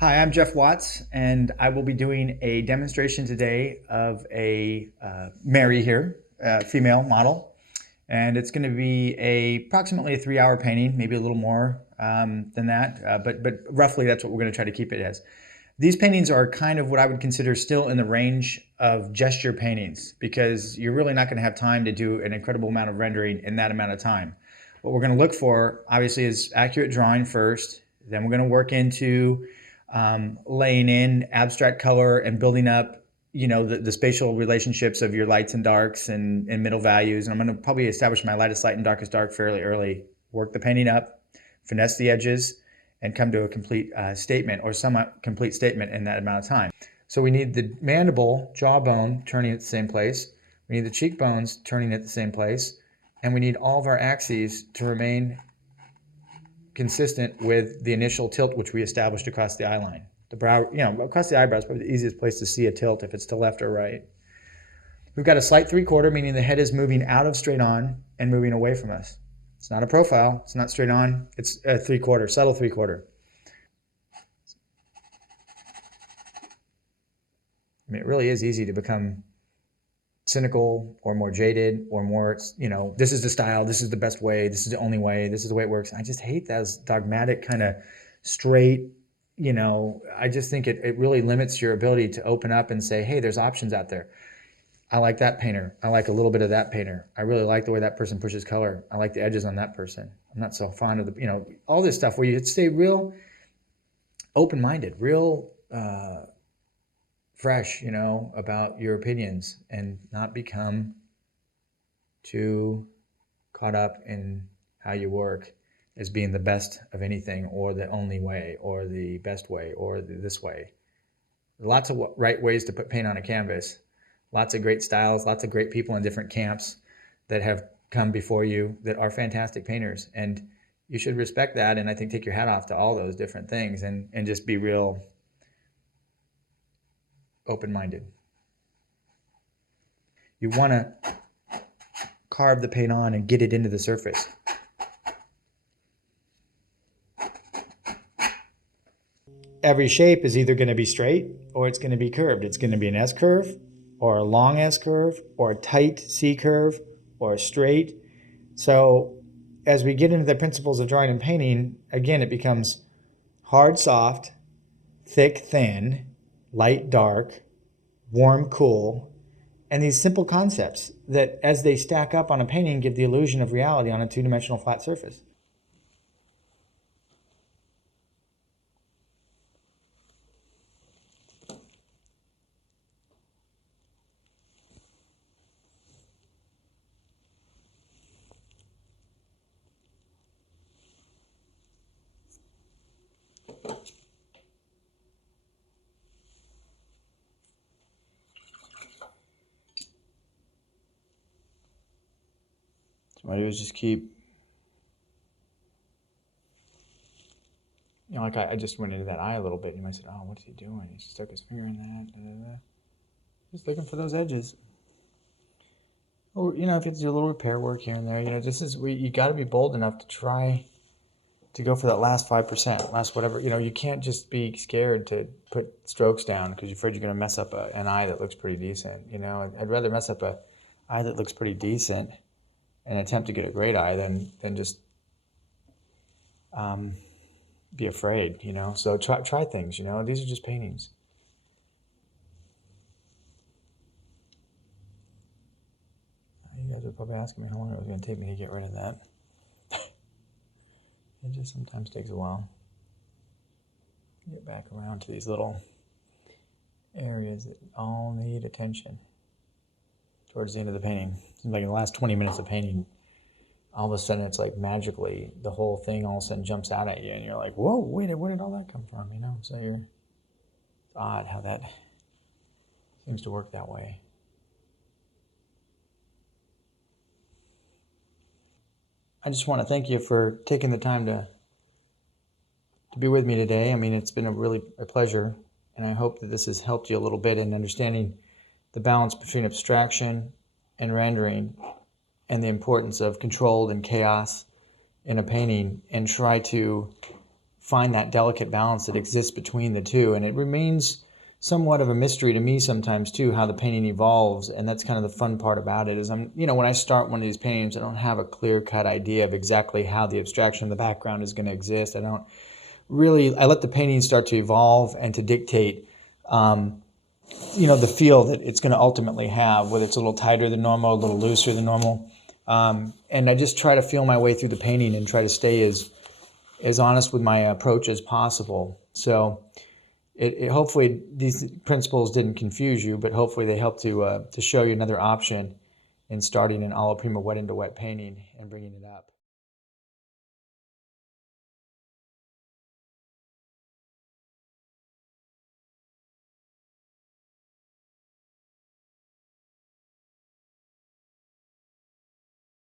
Hi, I'm Jeff Watts, and I will be doing a demonstration today of a Mary here, female model. And it's going to be approximately a 3-hour painting, maybe a little more than that, but roughly that's what we're going to try to keep it as. These paintings are kind of what I would consider still in the range of gesture paintings, because you're really not going to have time to do an incredible amount of rendering in that amount of time. What we're going to look for, obviously, is accurate drawing first. Then we're going to work into laying in abstract color and building up, the spatial relationships of your lights and darks and middle values. And I'm going to probably establish my lightest light and darkest dark fairly early, work the painting up, finesse the edges, and come to a complete statement or somewhat complete statement in that amount of time. So we need the mandible, jawbone turning at the same place. We need the cheekbones turning at the same place. And we need all of our axes to remain consistent with the initial tilt which we established across the eye line. The brow, across the eyebrow is probably the easiest place to see a tilt if it's to left or right. We've got a slight 3/4, meaning the head is moving out of straight on and moving away from us. It's not a profile, it's not straight on, it's a 3/4, subtle 3/4. I mean, it really is easy to become cynical or more jaded or more, this is the style, this is the best way, this is the only way, this is the way it works. I just hate those dogmatic kind of straight, I just think it really limits your ability to open up and say, hey, there's options out there. I like that painter. I like a little bit of that painter. I really like the way that person pushes color. I like the edges on that person. I'm not so fond of all this stuff where you stay real open-minded, real fresh, about your opinions and not become too caught up in how you work as being the best of anything or the only way or the best way or this way. Lots of right ways to put paint on a canvas, lots of great styles, lots of great people in different camps that have come before you that are fantastic painters, and you should respect that, and I think take your hat off to all those different things and just be real open-minded. You want to carve the paint on and get it into the surface. Every shape is either going to be straight or it's going to be curved. It's going to be an S curve or a long S curve or a tight C curve or a straight. So as we get into the principles of drawing and painting, again, it becomes hard, soft, thick, thin, light, dark, warm, cool, and these simple concepts that as they stack up on a painting give the illusion of reality on a two-dimensional flat surface. So what I do is just keep, like I just went into that eye a little bit, and you might say, oh, what's he doing? He stuck his finger in that, da, da, da. Just looking for those edges. Or, if it's a little repair work here and there, this is where you got to be bold enough to try to go for that last 5%, last whatever. You can't just be scared to put strokes down because you're afraid you're going to mess up an eye that looks pretty decent. I'd rather mess up an eye that looks pretty decent and attempt to get a great eye than just be afraid, So try things, These are just paintings. You guys are probably asking me how long it was going to take me to get rid of that. It just sometimes takes a while. Get back around to these little areas that all need attention towards the end of the painting. Seems like in the last 20 minutes of painting, all of a sudden it's like magically the whole thing all of a sudden jumps out at you and you're like, whoa, wait, where did all that come from? So it's odd how that seems to work that way. I just want to thank you for taking the time to be with me today. It's been a pleasure, and I hope that this has helped you a little bit in understanding the balance between abstraction and rendering and the importance of controlled and chaos in a painting, and try to find that delicate balance that exists between the two. And it remains somewhat of a mystery to me sometimes too, how the painting evolves. And that's kind of the fun part about it is when I start one of these paintings, I don't have a clear-cut idea of exactly how the abstraction in the background is going to exist. I let the painting start to evolve and to dictate, the feel that it's going to ultimately have, whether it's a little tighter than normal, a little looser than normal. And I just try to feel my way through the painting and try to stay as honest with my approach as possible. So hopefully these principles didn't confuse you, but hopefully they help to show you another option in starting an alla prima wet into wet painting and bringing it up.